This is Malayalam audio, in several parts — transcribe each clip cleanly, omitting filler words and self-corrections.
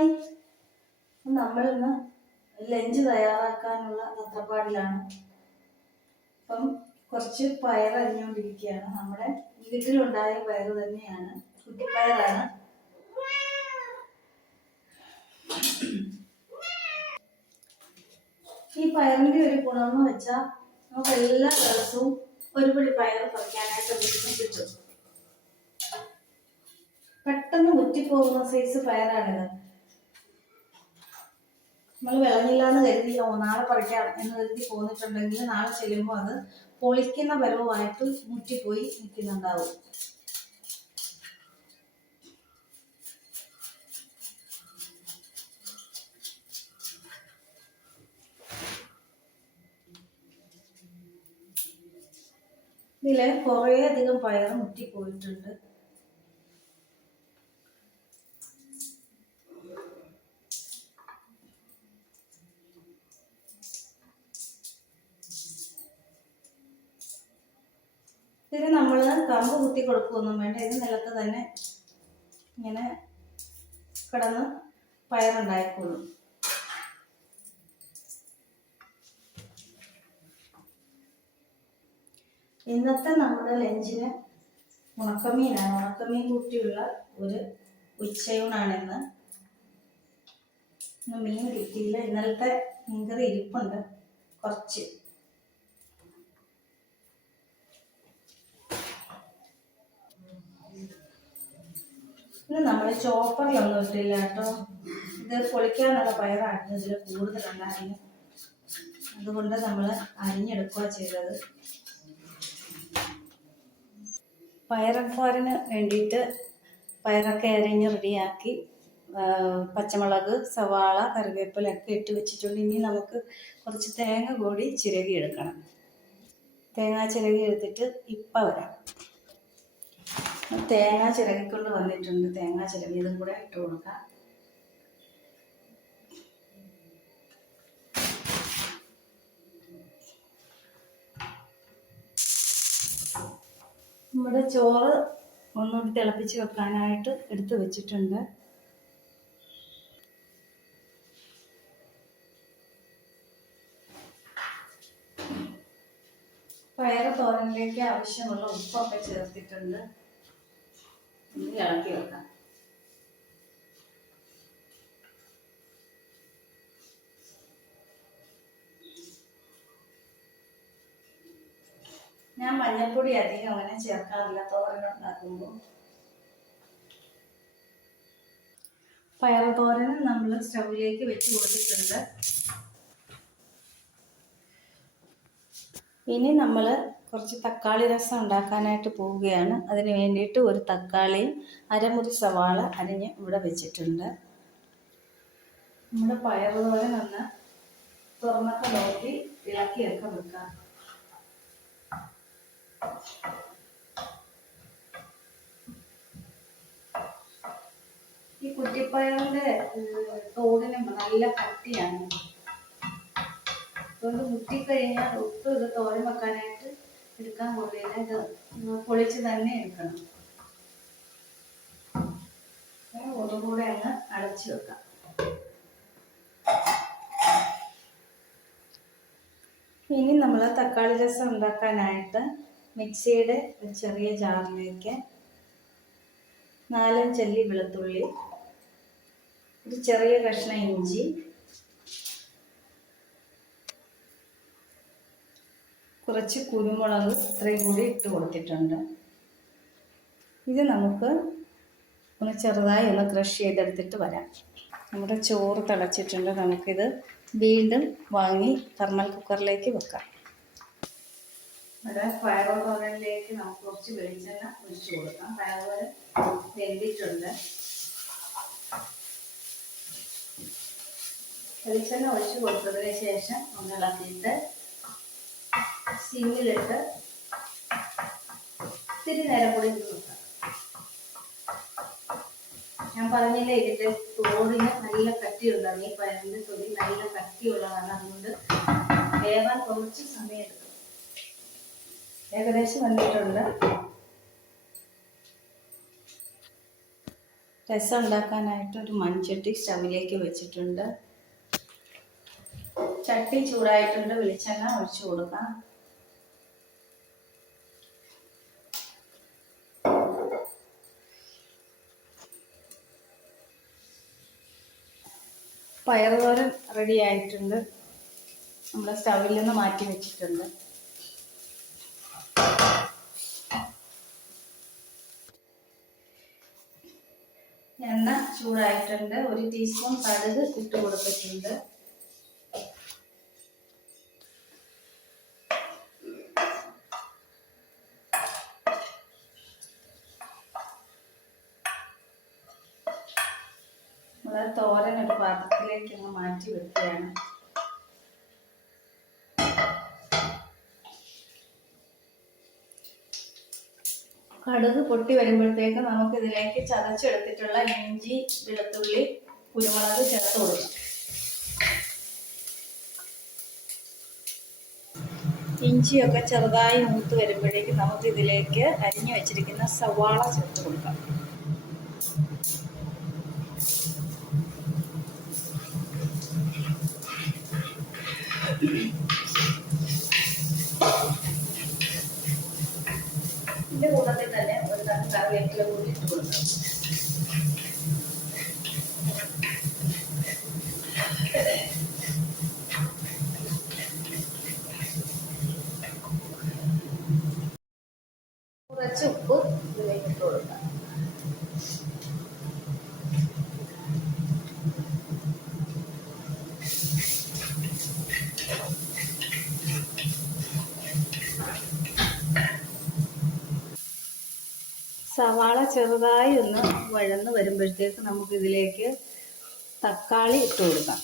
ഹായ്, നമ്മളിന്ന് ലഞ്ച് തയ്യാറാക്കാനുള്ള തത്രപ്പാടിലാണ്. അപ്പം കുറച്ച് പയർ അരിഞ്ഞുകൊണ്ടിരിക്കുകയാണ്. നമ്മുടെ വീട്ടിലുണ്ടായ പയർ തന്നെയാണ്, കുട്ടിപ്പയറാണ്. ഈ പയറിൻ്റെ ഒരു ഗുണമെന്ന് വെച്ചാൽ നമുക്ക് എല്ലാ ദിവസവും ഒരു പിടി പയർ പറിക്കാനായിട്ട് വീട്ടിൽ കിട്ടും. പെട്ടെന്ന് മുറ്റിപ്പോകുന്ന സൈസ് പയറാണിത്. നമ്മൾ വിളഞ്ഞില്ലാന്ന് കരുതി നാളെ പറിക്കാം എന്ന് കരുതി പോന്നിട്ടുണ്ടെങ്കിൽ നാളെ ചെല്ലുമ്പോൾ അത് പൊളിക്കുന്ന പരവുമായിട്ട് മുറ്റിപ്പോയി നിൽക്കുന്നുണ്ടാവും. ഇതില് കുറേ അധികം പയർ മുറ്റിപ്പോയിട്ടുണ്ട്. ഇതിന് നമ്മൾ കമ്പ് കുത്തി കൊടുക്കുകയൊന്നും വേണ്ട. ഇത് നിലത്ത് തന്നെ ഇങ്ങനെ കിടന്ന് പയറുണ്ടായിക്കോളും. ഇന്നത്തെ നമ്മുടെ ലഞ്ചിന് ഉണക്കമീനാണ്. ഉണക്കമീൻ കൂട്ടിയുള്ള ഒരു ഉച്ചയൂണാണിന്ന്. മീൻ കിട്ടിയില്ല. ഇന്നലത്തെ മീൻകറി ഇരിപ്പുണ്ട് കുറച്ച്. ഇന്ന് നമ്മൾ ചോപ്പറിലൊന്നും ഇട്ടില്ല കേട്ടോ. ഇത് പൊളിക്കാനുള്ള പയറായിരുന്നു ഇതിൽ കൂടുതലുണ്ടായിരുന്നു. അതുകൊണ്ട് നമ്മൾ അരിഞ്ഞെടുക്കുക ചെയ്തത്. പയറത്തോരന് വേണ്ടിയിട്ട് പയറൊക്കെ അരിഞ്ഞ് റെഡിയാക്കി പച്ചമുളക്, സവാള, കറിവേപ്പിലൊക്കെ ഇട്ട് വെച്ചിട്ടുണ്ട്. ഇനി നമുക്ക് കുറച്ച് തേങ്ങ കൂടി ചിരകി എടുക്കണം. തേങ്ങ ചിരകി എടുത്തിട്ട് ഇപ്പം വരാം. തേങ്ങ ചിരകിക്കൊണ്ട് വന്നിട്ടുണ്ട്. തേങ്ങ ചിരകിയതും കൂടെ ഇട്ട് കൊടുക്കാം. നമ്മുടെ ചോറ് ഒന്നുകൂടി തിളപ്പിച്ച് വെക്കാനായിട്ട് എടുത്ത് വെച്ചിട്ടുണ്ട്. പയർ തോരനിലേക്ക് ആവശ്യമുള്ള ഉപ്പൊക്കെ ചേർത്തിട്ടുണ്ട്. ഇളക്കി വെക്കാം. ഞാൻ മഞ്ഞൾപ്പൊടി അധികം അങ്ങനെ ചേർക്കാറില്ല തോരൻ ഉണ്ടാക്കുമ്പോൾ. പയർ തോരൻ നമ്മൾ സ്റ്റൗവിലേക്ക് വെച്ച് കൊടുത്തിട്ടുണ്ട്. ഇനി നമ്മൾ കുറച്ച് തക്കാളി രസം ഉണ്ടാക്കാനായിട്ട് പോവുകയാണ്. അതിന് വേണ്ടിയിട്ട് ഒരു തക്കാളിയും അരമുറി സവാള അരിഞ്ഞ് ഇവിടെ വെച്ചിട്ടുണ്ട്. നമ്മുടെ പയർ തോരൻ ഒന്ന് തുറന്നൊക്കെ നോക്കി ഇളക്കിയൊക്കെ വെക്കാം. ഈ കുറ്റിപ്പയറിന്റെ തോടിന് നല്ല കട്ടിയാണ്. അതുകൊണ്ട് മുറ്റിക്കഴിഞ്ഞാൽ ഒട്ടും ഇത് തോരൻ വെക്കാനായിട്ട് എടുക്കാൻ കൊള്ളില്ല. ഇത് പൊളിച്ച് തന്നെ എടുക്കണം. ഒന്നുകൂടെ അങ്ങ് അടച്ചു വെക്കാം. ഇനി നമ്മൾ തക്കാളി രസം ഉണ്ടാക്കാനായിട്ട് മിക്സിയുടെ ചെറിയ ജാറിലേക്ക് 4-5 അല്ലി വെളുത്തുള്ളി, ഒരു ചെറിയ കഷ്ണം ഇഞ്ചി, കുറച്ച് കുരുമുളക് ഇത്രയും കൂടി ഇട്ട് കൊടുത്തിട്ടുണ്ട്. ഇത് നമുക്ക് ഒന്ന് ചെറുതായി ഒന്ന് ക്രഷ് ചെയ്തെടുത്തിട്ട് വരാം. നമ്മുടെ ചോറ് തിളച്ചിട്ടുണ്ട്. നമുക്കിത് വീണ്ടും വാങ്ങി തെർമൽ കുക്കറിലേക്ക് വെക്കാം. ഇവിടെ പയർ തോരനിലേക്ക് നമുക്ക് കുറച്ച് വെളിച്ചെണ്ണ ഒഴിച്ച് കൊടുക്കാം. പയർ തോരൻ വെന്തിട്ടുണ്ട്. വെളിച്ചെണ്ണ ഒഴിച്ച് കൊടുത്തതിന് ശേഷം ഒന്ന് ഇളക്കിയിട്ട് സിമ്മിലിട്ട് ഇത്തിരി നേരം കൂടി ഇട്ട് വെക്കാം. ഞാൻ പറഞ്ഞില്ലേ, ഇതിൻ്റെ തോടിന് നല്ല കട്ടിയുള്ളതാണ്. ഈ പയറിൻ്റെ തൊലി നല്ല കട്ടിയുള്ളതാണ്. അതുകൊണ്ട് വേവാൻ കുറച്ച് സമയം എടുക്കും. ഏകദേശം വന്നിട്ടുണ്ട്. രസം ഉണ്ടാക്കാനായിട്ട് ഒരു മൺചട്ടി സ്റ്റവിലേക്ക് വെച്ചിട്ടുണ്ട്. ചട്ടി ചൂടായിട്ടുണ്ട്. വെളിച്ചെണ്ണ ഒഴിച്ചു കൊടുക്കാം. പയറുതോരൻ റെഡി ആയിട്ടുണ്ട്. നമ്മൾ സ്റ്റവിൽ നിന്ന് മാറ്റി വെച്ചിട്ടുണ്ട്. എണ്ണ ചൂടായിട്ടുണ്ട്. 1 ടീസ്പൂൺ കടുക് ഇട്ട് കൊടുത്തിട്ടുണ്ട്. നമ്മൾ തോരൻ ഒരു പാത്രത്തിലേക്ക് ഒന്ന് മാറ്റി വെക്കുകയാണ്. കടുക് പൊട്ടി വരുമ്പോഴത്തേക്ക് നമുക്ക് ഇതിലേക്ക് ചതച്ചെടുത്തിട്ടുള്ള ഇഞ്ചി, വെളുത്തുള്ളി, കുരുമുളക് ചേർത്ത് കൊടുക്കാം. ഇഞ്ചിയൊക്കെ ചെറുതായി മൂത്ത് വരുമ്പോഴേക്ക് നമുക്ക് ഇതിലേക്ക് അരിഞ്ഞു വെച്ചിരിക്കുന്ന സവാള ചേർത്ത് കൊടുക്കാം. ഇതിന്റെ കൂട്ടത്തിൽ തന്നെ ഒരു തരം കറിവേപ്പില കൂടി ഇട്ട് കൊടുക്കാം. കുറച്ച് ഉപ്പ് ഇതിലേക്ക് ഇട്ട് കൊടുക്കാം. സവാള ചെറുതായി ഒന്ന് വഴന്ന് വരുമ്പോഴത്തേക്ക് നമുക്ക് ഇതിലേക്ക് തക്കാളി ഇട്ട് കൊടുക്കാം.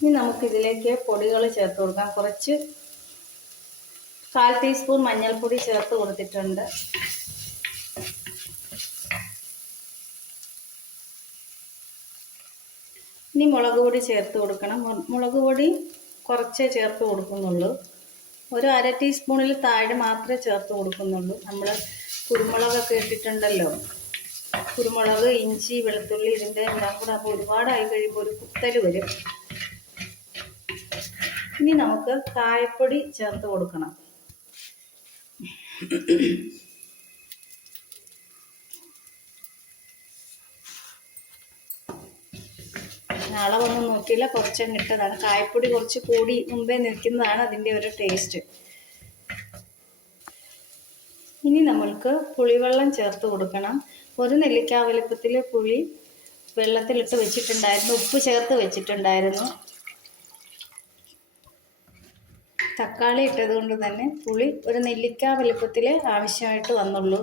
ഇനി നമുക്കിതിലേക്ക് പൊടികൾ ചേർത്ത് കൊടുക്കാം. കുറച്ച് 1/4 ടീസ്പൂൺ മഞ്ഞൾപ്പൊടി ചേർത്ത് കൊടുത്തിട്ടുണ്ട്. ഇനി മുളക് പൊടി ചേർത്ത് കൊടുക്കണം. മുളക് പൊടി കുറച്ചേ ചേർത്ത് കൊടുക്കുന്നുള്ളൂ. ഒരു 1/2 ടീസ്പൂണിൽ താഴെ മാത്രമേ ചേർത്ത് കൊടുക്കുന്നുള്ളൂ. നമ്മൾ കുരുമുളകൊക്കെ ഇട്ടിട്ടുണ്ടല്ലോ. കുരുമുളക്, ഇഞ്ചി, വെളുത്തുള്ളി ഇതിൻ്റെ എല്ലാം കൂടെ അപ്പോൾ ഒരുപാടായി കഴിയുമ്പോൾ ഒരു കുത്തൽ വരും. ഇനി നമുക്ക് കായപ്പൊടി ചേർത്ത് കൊടുക്കണം. അളവൊന്നും നോക്കിയില്ല, കുറച്ചങ്ങ് ഇട്ടതാണ്. കായപ്പൊടി കുറച്ച് കൂടി മുമ്പേ നിൽക്കുന്നതാണ് അതിൻ്റെ ഒരു ടേസ്റ്റ്. ഇനി നമ്മൾക്ക് പുളിവെള്ളം ചേർത്ത് കൊടുക്കണം. 1 നെല്ലിക്ക വലുപ്പത്തിൽ പുളി വെള്ളത്തിലിട്ട് വെച്ചിട്ടുണ്ടായിരുന്നു. ഉപ്പ് ചേർത്ത് വെച്ചിട്ടുണ്ടായിരുന്നു. തക്കാളി ഇട്ടത് കൊണ്ട് തന്നെ പുളി 1 നെല്ലിക്ക വലുപ്പത്തിൽ ആവശ്യമായിട്ട് വന്നുള്ളൂ.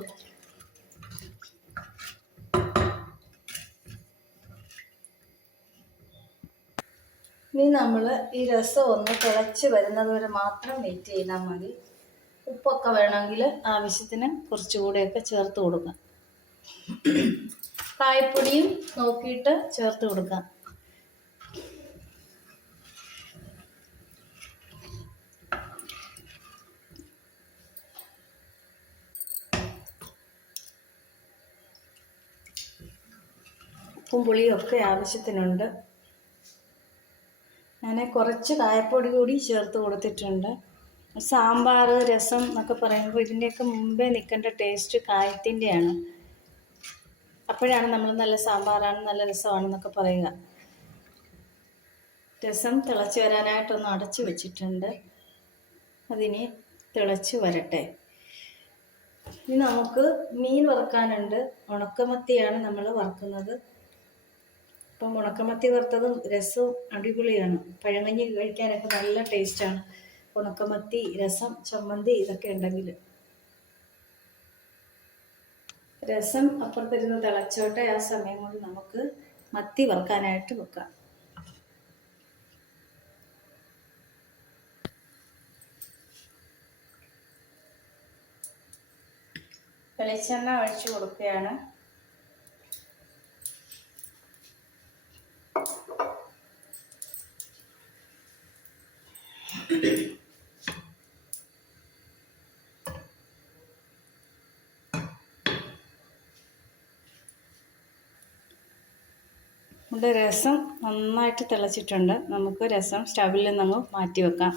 ഇനി നമ്മൾ ഈ രസം ഒന്ന് തിളച്ച് വരുന്നത് വരെ മാത്രം വെയിറ്റ് ചെയ്താൽ മതി. ഉപ്പൊക്കെ വേണമെങ്കിൽ ആവശ്യത്തിന് കുറച്ചുകൂടെയൊക്കെ ചേർത്ത് കൊടുക്കാം. കായപ്പൊടിയും നോക്കിയിട്ട് ചേർത്ത് കൊടുക്കാം. ഉപ്പും പുളിയും ഒക്കെ ആവശ്യത്തിനുണ്ട്. ഞാൻ കുറച്ച് കായപ്പൊടി കൂടി ചേർത്ത് കൊടുത്തിട്ടുണ്ട്. സാമ്പാർ, രസം എന്നൊക്കെ പറയുമ്പോൾ ഇതിൻ്റെയൊക്കെ മുമ്പേ നിൽക്കേണ്ട ടേസ്റ്റ് കായത്തിൻ്റെയാണ്. അപ്പോഴാണ് നമ്മൾ നല്ല സാമ്പാറാണ്, നല്ല രസമാണെന്നൊക്കെ പറയുക. രസം തിളച്ച് വരാനായിട്ടൊന്ന് അടച്ചു വെച്ചിട്ടുണ്ട്. അതിനി തിളച്ച് വരട്ടെ. ഇനി നമുക്ക് മീൻ വറുക്കാനുണ്ട്. ഉണക്കമത്തിയാണ് നമ്മൾ വറുക്കുന്നത്. അപ്പം ഉണക്കമത്തി വറുത്തതും രസവും അടിപൊളിയാണ്. പഴങ്കഞ്ഞി കഴിക്കാനൊക്കെ നല്ല ടേസ്റ്റാണ്. ഉണക്കമത്തി, രസം, ചമ്മന്തി ഇതൊക്കെ ഉണ്ടെങ്കിൽ. രസം അപ്പുറത്തിരുന്ന് തിളച്ചോട്ടെ. ആ സമയം കൊണ്ട് നമുക്ക് മത്തി വറുക്കാനായിട്ട് വെക്കാം. വെളിച്ചെണ്ണ ഒഴിച്ച് കൊടുക്കുകയാണ്. ഇവിടെ രസം നന്നായിട്ട് തിളച്ചിട്ടുണ്ട്. നമുക്ക് രസം സ്റ്റവിൽ നിന്ന് മാറ്റി വെക്കാം.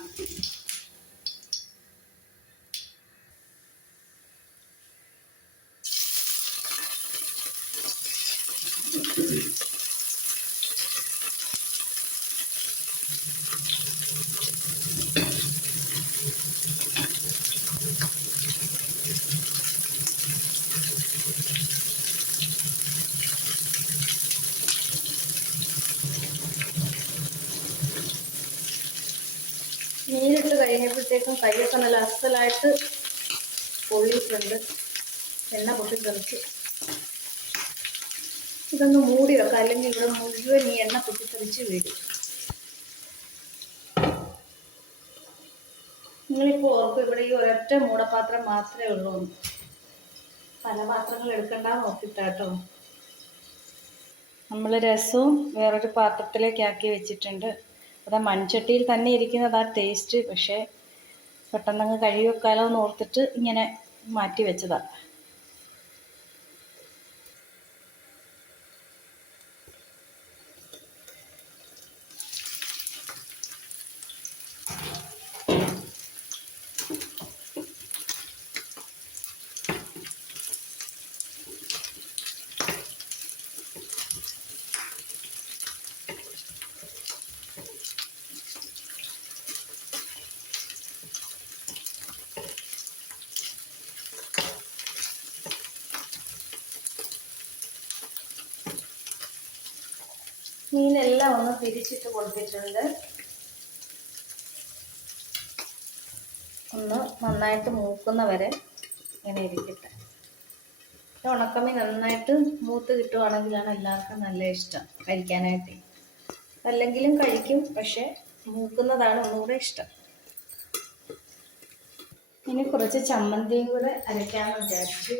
മീനിട്ട് കഴിഞ്ഞപ്പോഴത്തേക്കും കൈയൊക്കെ നല്ല അസലായിട്ട് പൊള്ളിയിട്ടുണ്ട്. എണ്ണ പൊട്ടിത്തെറിച്ച് ഇതൊന്ന് മൂടി വെക്കാം, അല്ലെങ്കിൽ ഇവിടെ മുഴുവൻ ഈ എണ്ണ പൊട്ടിത്തെറിച്ച് വീഴും. നിങ്ങളിപ്പോൾ ഓർക്കും ഇവിടെ ഈ ഒരൊറ്റ മൂടപാത്രം മാത്രമേ ഉള്ളൂ. പല പാത്രങ്ങൾ എടുക്കണ്ടെന്ന് ഓർത്തിട്ടാട്ടോ. നമ്മൾ രസവും വേറൊരു പാത്രത്തിലേക്ക് ആക്കി വെച്ചിട്ടുണ്ട്. അത് മൺചട്ടിയിൽ തന്നെ ഇരിക്കുന്നതാ ടേസ്റ്റ്. പക്ഷേ പെട്ടെന്നങ്ങ് കഴുകി വെക്കാലോ എന്ന് ഓർത്തിട്ട് ഇങ്ങനെ മാറ്റി വെച്ചതാ. മീനെല്ലാം ഒന്ന് തിരിച്ചിട്ട് കൊടുത്തിട്ടുണ്ട്. ഒന്ന് നന്നായിട്ട് മൂക്കുന്ന വരെ ഇങ്ങനെ ഇരിക്കട്ടെ. ഉണക്കമീൻ നന്നായിട്ട് മൂത്ത് കിട്ടുവാണെങ്കിലാണ് എല്ലാവർക്കും നല്ല ഇഷ്ടം കഴിക്കാനായിട്ട്. അല്ലെങ്കിലും കഴിക്കും, പക്ഷെ മൂക്കുന്നതാണ് ഒന്നുകൂടെ ഇഷ്ടം. ഇനി കുറച്ച് ചമ്മന്തിയും കൂടെ അരയ്ക്കാമെന്ന് വിചാരിച്ചു.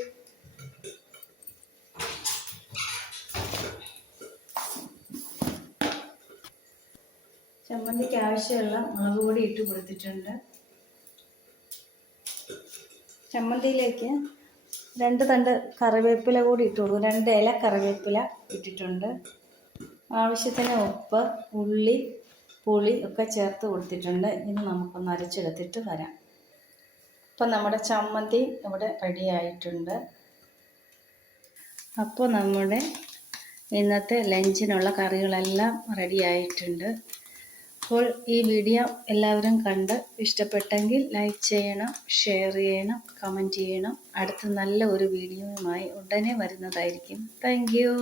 ചമ്മന്തിക്ക് ആവശ്യമുള്ള മുളക് പൊടി ഇട്ട് കൊടുത്തിട്ടുണ്ട്. ചമ്മന്തിയിലേക്ക് 2 തണ്ട് കറിവേപ്പില കൂടി ഇട്ട് കൊടുക്കും. 2 ഇല കറിവേപ്പില ഇട്ടിട്ടുണ്ട്. ആവശ്യത്തിന് ഉപ്പ്, ഉള്ളി, പുളി ഒക്കെ ചേർത്ത് കൊടുത്തിട്ടുണ്ട്. ഇനി നമുക്കൊന്ന് അരച്ചെടുത്തിട്ട് വരാം. അപ്പം നമ്മുടെ ചമ്മന്തി ഇവിടെ റെഡി ആയിട്ടുണ്ട്. അപ്പോൾ നമ്മുടെ ഇന്നത്തെ ലഞ്ചിനുള്ള കറികളെല്ലാം റെഡി ആയിട്ടുണ്ട്. അപ്പോൾ ഈ വീഡിയോ എല്ലാവരും കണ്ട് ഇഷ്ടപ്പെട്ടെങ്കിൽ ലൈക്ക് ചെയ്യണം, ഷെയർ ചെയ്യണം, കമൻറ്റ് ചെയ്യണം. അടുത്ത നല്ല ഒരു വീഡിയോയുമായി ഉടനെ വരുന്നതായിരിക്കും. Thank you.